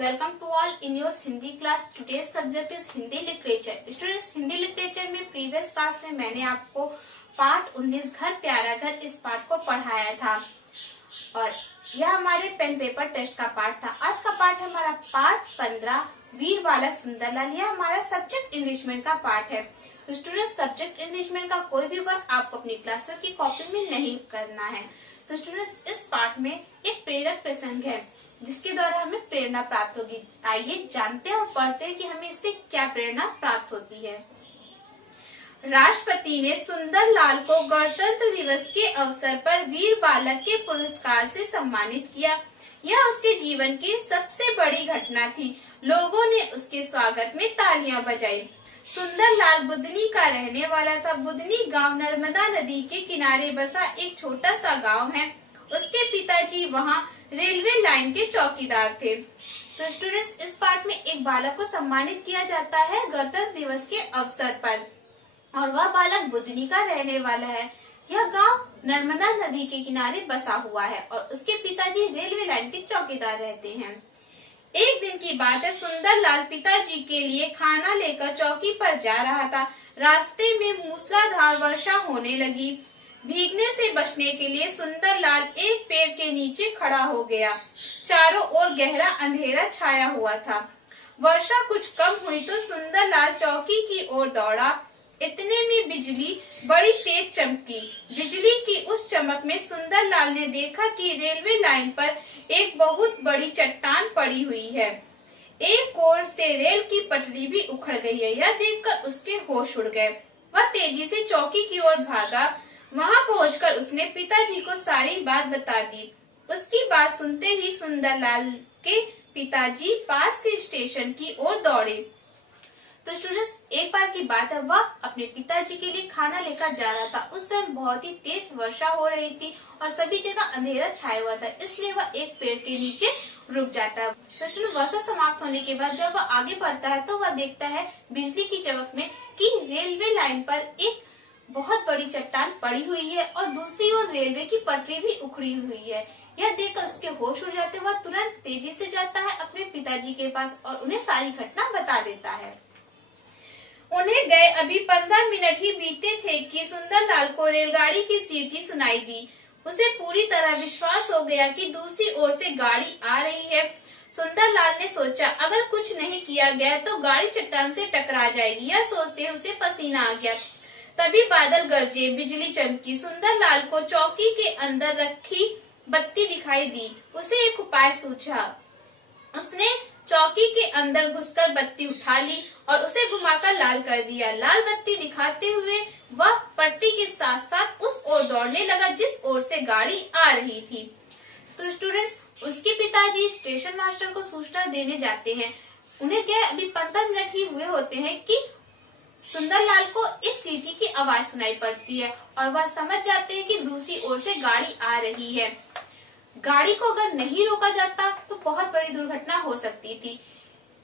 welcome to all in your Hindi class. Today's subject is Hindi literature. Students, Hindi literature में previous class में मैंने आपको पाठ 19 घर प्यारा घर इस पाठ को पढ़ाया था और यह हमारे पेन पेपर टेस्ट का पाठ था। आज का पाठ है हमारा पाठ 15 वीर बालक सुंदरलाल। यह हमारा सब्जेक्ट इंग्लिशमेंट का पाठ है। तो स्टूडेंट, सब्जेक्ट इंग्लिशमेंट का कोई भी वर्क आपको अपनी क्लास की कॉपी में नहीं करना है। तो स्टूडेंट्स, इस पाठ में एक प्रेरक प्रसंग है जिसके द्वारा हमें प्रेरणा प्राप्त होगी। आइए जानते हैं और पढ़ते हैं कि हमें इससे क्या प्रेरणा प्राप्त होती है। राष्ट्रपति ने सुंदरलाल को गणतंत्र दिवस के अवसर पर वीर बालक के पुरस्कार से सम्मानित किया। यह उसके जीवन की सबसे बड़ी घटना थी। लोगों ने उसके स्वागत में तालियां बजाई। सुंदरलाल बुदनी का रहने वाला था। बुदनी गांव नर्मदा नदी के किनारे बसा एक छोटा सा गांव है। उसके पिताजी वहां रेलवे लाइन के चौकीदार थे। तो स्टूडेंट्स, इस पाठ में एक बालक को सम्मानित किया जाता है गणतंत्र दिवस के अवसर पर और वह बालक बुदनी का रहने वाला है। यह गांव नर्मदा नदी के किनारे बसा हुआ है और उसके पिताजी रेलवे लाइन के चौकीदार रहते हैं। एक दिन की बात है, सुंदरलाल पिताजी के लिए खाना लेकर चौकी पर जा रहा था। रास्ते में मूसलाधार वर्षा होने लगी। भीगने से बचने के लिए सुंदरलाल एक पेड़ के नीचे खड़ा हो गया। चारों ओर गहरा अंधेरा छाया हुआ था। वर्षा कुछ कम हुई तो सुंदरलाल चौकी की ओर दौड़ा। इतने में बिजली बड़ी तेज चमकी। बिजली की उस चमक में सुंदरलाल ने देखा कि रेलवे लाइन पर एक बहुत बड़ी चट्टान पड़ी हुई है। एक ओर से रेल की पटरी भी उखड़ गई है। यह देखकर उसके होश उड़ गए। वह तेजी से चौकी की ओर भागा। वहां पहुंचकर उसने पिताजी को सारी बात बता दी। उसकी बात सुनते ही सुंदरलाल के पिताजी पास के स्टेशन की ओर दौड़े। तो स्टूडेंट्स, एक बार की बात है, वह अपने पिताजी के लिए खाना लेकर जा रहा था। उस समय बहुत ही तेज वर्षा हो रही थी और सभी जगह अंधेरा छाया हुआ था, इसलिए वह एक पेड़ के नीचे रुक जाता है। तो स्टूडेंट, वर्षा समाप्त होने के बाद जब वह आगे बढ़ता है तो वह देखता है बिजली की चमक में कि रेलवे लाइन पर एक बहुत बड़ी चट्टान पड़ी हुई है और दूसरी ओर रेलवे की पटरी भी उखड़ी हुई है। यह देखकर उसके होश उड़ जाते। वह तुरंत तेजी से जाता है अपने पिताजी के पास और उन्हें सारी घटना बता देता है। उन्हें गए अभी 15 मिनट ही बीते थे कि सुंदरलाल को रेलगाड़ी की सीटी सुनाई दी। उसे पूरी तरह विश्वास हो गया कि दूसरी ओर से गाड़ी आ रही है। सुंदरलाल ने सोचा, अगर कुछ नहीं किया गया तो गाड़ी चट्टान से टकरा जाएगी। यह सोचते उसे पसीना आ गया। तभी बादल गरजे, बिजली चमकी। सुंदरलाल को चौकी के अंदर रखी बत्ती दिखाई दी। उसे एक उपाय सूझा। उसने चौकी के अंदर घुसकर बत्ती उठा ली और उसे घुमाकर लाल कर दिया। लाल बत्ती दिखाते हुए वह पट्टी के साथ साथ उस ओर दौड़ने लगा जिस ओर से गाड़ी आ रही थी। तो स्टूडेंट्स, उसके पिताजी स्टेशन मास्टर को सूचना देने जाते हैं। उन्हें क्या अभी 15 मिनट ही हुए होते हैं कि सुंदरलाल को एक सीटी की आवाज सुनाई पड़ती है और वह समझ जाते हैं कि दूसरी ओर से गाड़ी आ रही है। गाड़ी को अगर नहीं रोका जाता तो बहुत बड़ी दुर्घटना हो सकती थी।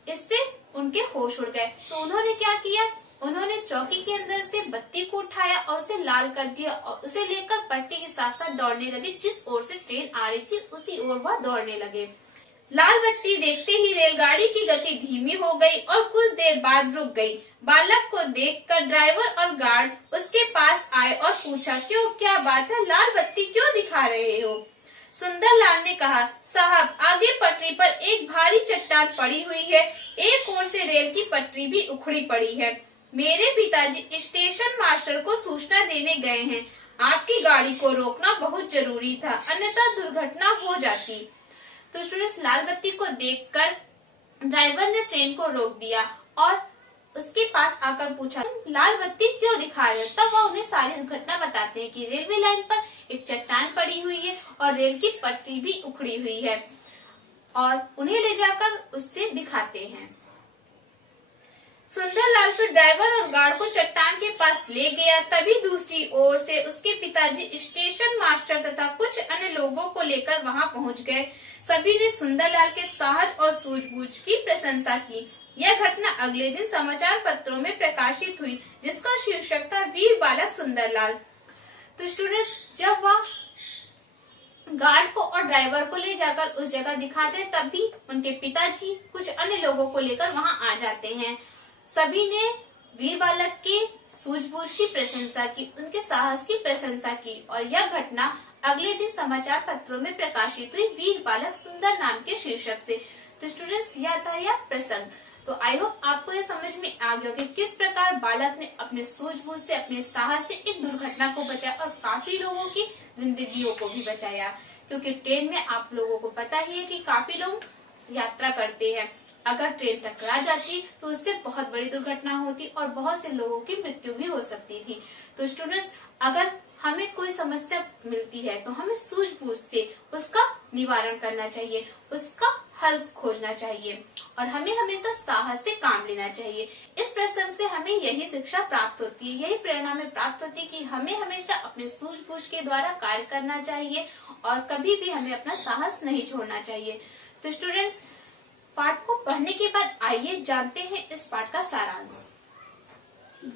इससे उनके होश उड़ गए। तो उन्होंने क्या किया, उन्होंने चौकी के अंदर से बत्ती को उठाया और उसे लाल कर दिया और उसे लेकर पट्टी के साथ साथ दौड़ने लगे। जिस ओर से ट्रेन आ रही थी उसी ओर वह दौड़ने लगे। लाल बत्ती देखते ही रेलगाड़ी की गति धीमी हो गई और कुछ देर बाद रुक गई। बालक को देखकर ड्राइवर और गार्ड उसके पास आए और पूछा, क्यों, क्या बात है, लाल बत्ती क्यों दिखा रहे हो? सुंदरलाल ने कहा, साहब, आगे पटरी पर एक भारी चट्टान पड़ी हुई है। एक ओर से रेल की पटरी भी उखड़ी पड़ी है। मेरे पिताजी स्टेशन मास्टर को सूचना देने गए हैं। आपकी गाड़ी को रोकना बहुत जरूरी था, अन्यथा दुर्घटना हो जाती। तो स्टूडेंट्स, लाल बत्ती को देखकर ड्राइवर ने ट्रेन को रोक दिया और उसके पास आकर पूछा, लाल बत्ती क्यों दिखा रहे हो? तब वह उन्हें सारी घटना बताते हैं कि रेलवे लाइन पर एक चट्टान पड़ी हुई है और रेल की पटरी भी उखड़ी हुई है और उन्हें ले जाकर उससे दिखाते हैं। सुंदरलाल फिर ड्राइवर और गार्ड को चट्टान के पास ले गया। तभी दूसरी ओर से उसके पिताजी स्टेशन मास्टर तथा कुछ अन्य लोगों को लेकर वहां पहुंच गए। सभी ने सुंदरलाल के साहस और सूझबूझ की प्रशंसा की। यह घटना अगले दिन समाचार पत्रों में प्रकाशित हुई जिसका शीर्षक था वीर बालक सुंदरलाल। तो स्टूडेंट्स, जब वह गार्ड को और ड्राइवर को ले जाकर उस जगह दिखाते हैं, तभी उनके पिताजी कुछ अन्य लोगों को लेकर वहां आ जाते हैं। सभी ने वीर बालक के सूझबूझ की प्रशंसा की, उनके साहस की प्रशंसा की और यह घटना अगले दिन समाचार पत्रों में प्रकाशित हुई, वीर बालक सुंदर नाम के शीर्षक से। तो स्टूडेंट्स, यह था यह प्रसंग। तो आई होप आपको यह समझ में आ गया कि किस प्रकार बालक ने अपने सूझबूझ से, अपने साहस से एक दुर्घटना को बचाया और काफी लोगों की जिंदगियों को भी बचाया। क्योंकि ट्रेन में आप लोगों को पता ही है कि काफी लोग यात्रा करते हैं, अगर ट्रेन टकरा जाती तो उससे बहुत बड़ी दुर्घटना होती और बहुत से लोगों की मृत्यु भी हो सकती थी। तो स्टूडेंट्स, अगर हमें कोई समस्या मिलती है तो हमें सूझबूझ से उसका निवारण करना चाहिए, उसका हल खोजना चाहिए और हमें हमेशा साहस से काम लेना चाहिए। इस प्रसंग से हमें यही शिक्षा प्राप्त होती है, यही प्रेरणा में प्राप्त होती है कि हमें हमेशा अपने सूझबूझ के द्वारा कार्य करना चाहिए और कभी भी हमें अपना साहस नहीं छोड़ना चाहिए। तो स्टूडेंट्स, पाठ को पढ़ने के बाद आइए जानते हैं इस पाठ का सारांश।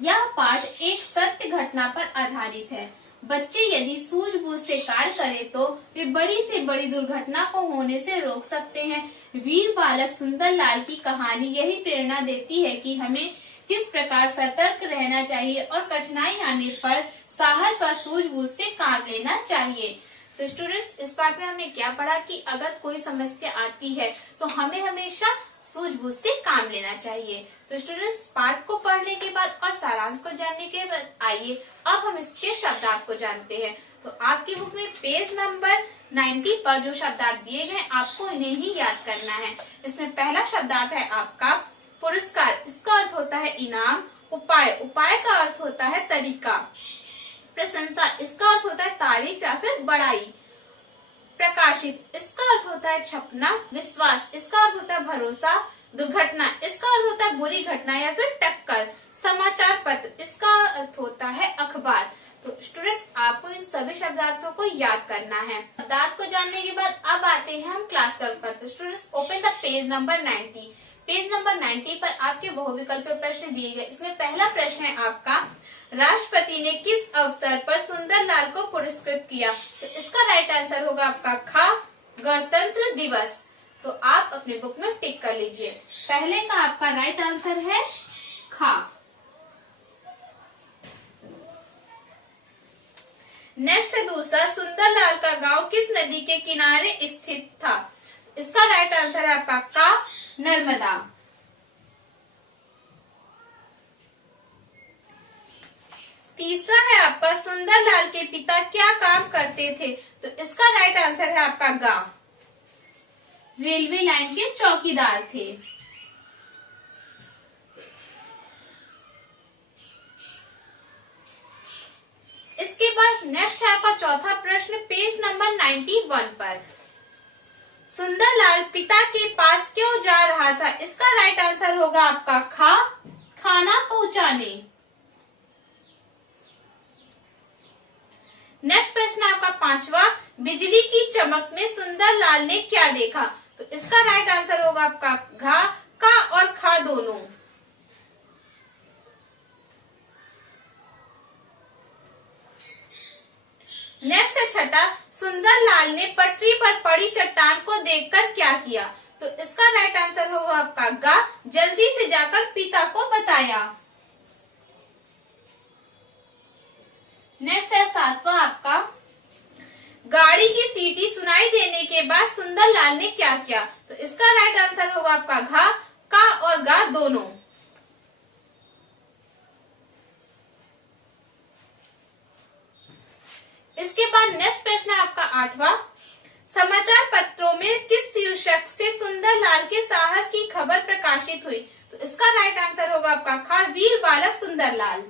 यह पाठ एक सत्य घटना पर आधारित है। बच्चे यदि सूझबूझ से कार्य करें तो वे बड़ी से बड़ी दुर्घटना को होने से रोक सकते हैं। वीर बालक सुंदर लाल की कहानी यही प्रेरणा देती है कि हमें किस प्रकार सतर्क रहना चाहिए और कठिनाई आने पर साहस व सूझबूझ से काम लेना चाहिए। तो स्टूडेंट्स, इस पाठ में हमने क्या पढ़ा कि अगर कोई समस्या आती है तो हमें हमेशा सूझबूझ से काम लेना चाहिए। तो स्टूडेंट्स, पाठ को पढ़ने के बाद और सारांश को जानने के बाद आइए अब हम इसके शब्दार्थ को जानते हैं। तो आपकी बुक में पेज नंबर 90 पर जो शब्दार्थ दिए गए आपको इन्हें ही याद करना है। इसमें पहला शब्दार्थ है आपका पुरस्कार, इसका अर्थ होता है इनाम। उपाय, उपाय का अर्थ होता है तरीका। प्रशंसा, इसका अर्थ होता है तारीफ या फिर बड़ाई। प्रकाशित, इसका अर्थ होता है छपना। विश्वास, इसका अर्थ होता है भरोसा। दुर्घटना, इसका अर्थ होता है बुरी घटना या फिर टक्कर। समाचार पत्र, इसका अर्थ होता है अखबार। तो स्टूडेंट्स, आपको इन सभी शब्दार्थों को याद करना है। शब्दार्थ को जानने के बाद अब आते हैं हम क्लास 12 पर। तो students, open the page number 90। Page number 90 पर आपके बहुविकल्पीय प्रश्न दिए गए। इसमें पहला प्रश्न है आपका, राष्ट्रपति ने किस अवसर पर सुंदर लाल को पुरस्कृत किया? तो इसका राइट आंसर होगा आपका खा, गणतंत्र दिवस। तो आप अपने बुक में टिक कर लीजिए। पहले का आपका राइट आंसर है खा। नेक्स्ट दूसरा, सुंदर लाल का गांव किस नदी के किनारे स्थित था? इसका राइट आंसर है आपका का, नर्मदा। तीसरा है आपका, सुंदर लाल के पिता क्या काम करते थे? तो इसका राइट आंसर है आपका गा, रेलवे लाइन के चौकीदार थे। इसके बाद नेक्स्ट है आपका चौथा प्रश्न पेज नंबर 91 पर, सुंदर लाल पिता के पास क्यों जा रहा था? इसका राइट आंसर होगा आपका खा, खाना पहुंचाने। नेक्स्ट प्रश्न आपका पांचवा, बिजली की चमक में सुंदर लाल ने क्या देखा? तो इसका राइट आंसर होगा आपका घा, का और खा दोनों। नेक्स्ट है छठा, सुंदर लाल ने पटरी पर पड़ी चट्टान को देखकर क्या किया? तो इसका राइट आंसर होगा आपका गा, जल्दी से जाकर पिता को बताया। नेक्स्ट है सातवां आपका, गाड़ी की सीटी सुनाई देने के बाद सुंदर लाल ने क्या किया? तो इसका राइट आंसर होगा आपका घा, का और गा दोनों। इसके बाद नेक्स्ट प्रश्न है आपका आठवां, समाचार पत्रों में किस शीर्षक से सुंदर लाल के साहस की खबर प्रकाशित हुई? तो इसका राइट आंसर होगा आपका खा, वीर बालक सुंदर लाल।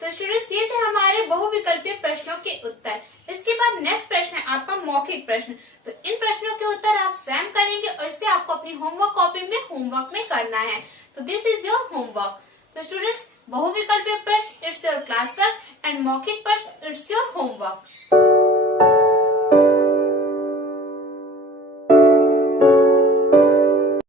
तो स्टूडेंट्स, ये थे हमारे बहुविकल्पीय प्रश्नों के उत्तर। इसके बाद नेक्स्ट प्रश्न है आपका मौखिक प्रश्न। तो इन प्रश्नों के उत्तर आप स्वयं करेंगे और इसे आपको अपनी होमवर्क कॉपी में होमवर्क में करना है। तो दिस इज योर होमवर्क। तो स्टूडेंट्स, बहुविकल्पीय प्रश्न it's your class work and मौखिक प्रश्न इट्स योर होमवर्क।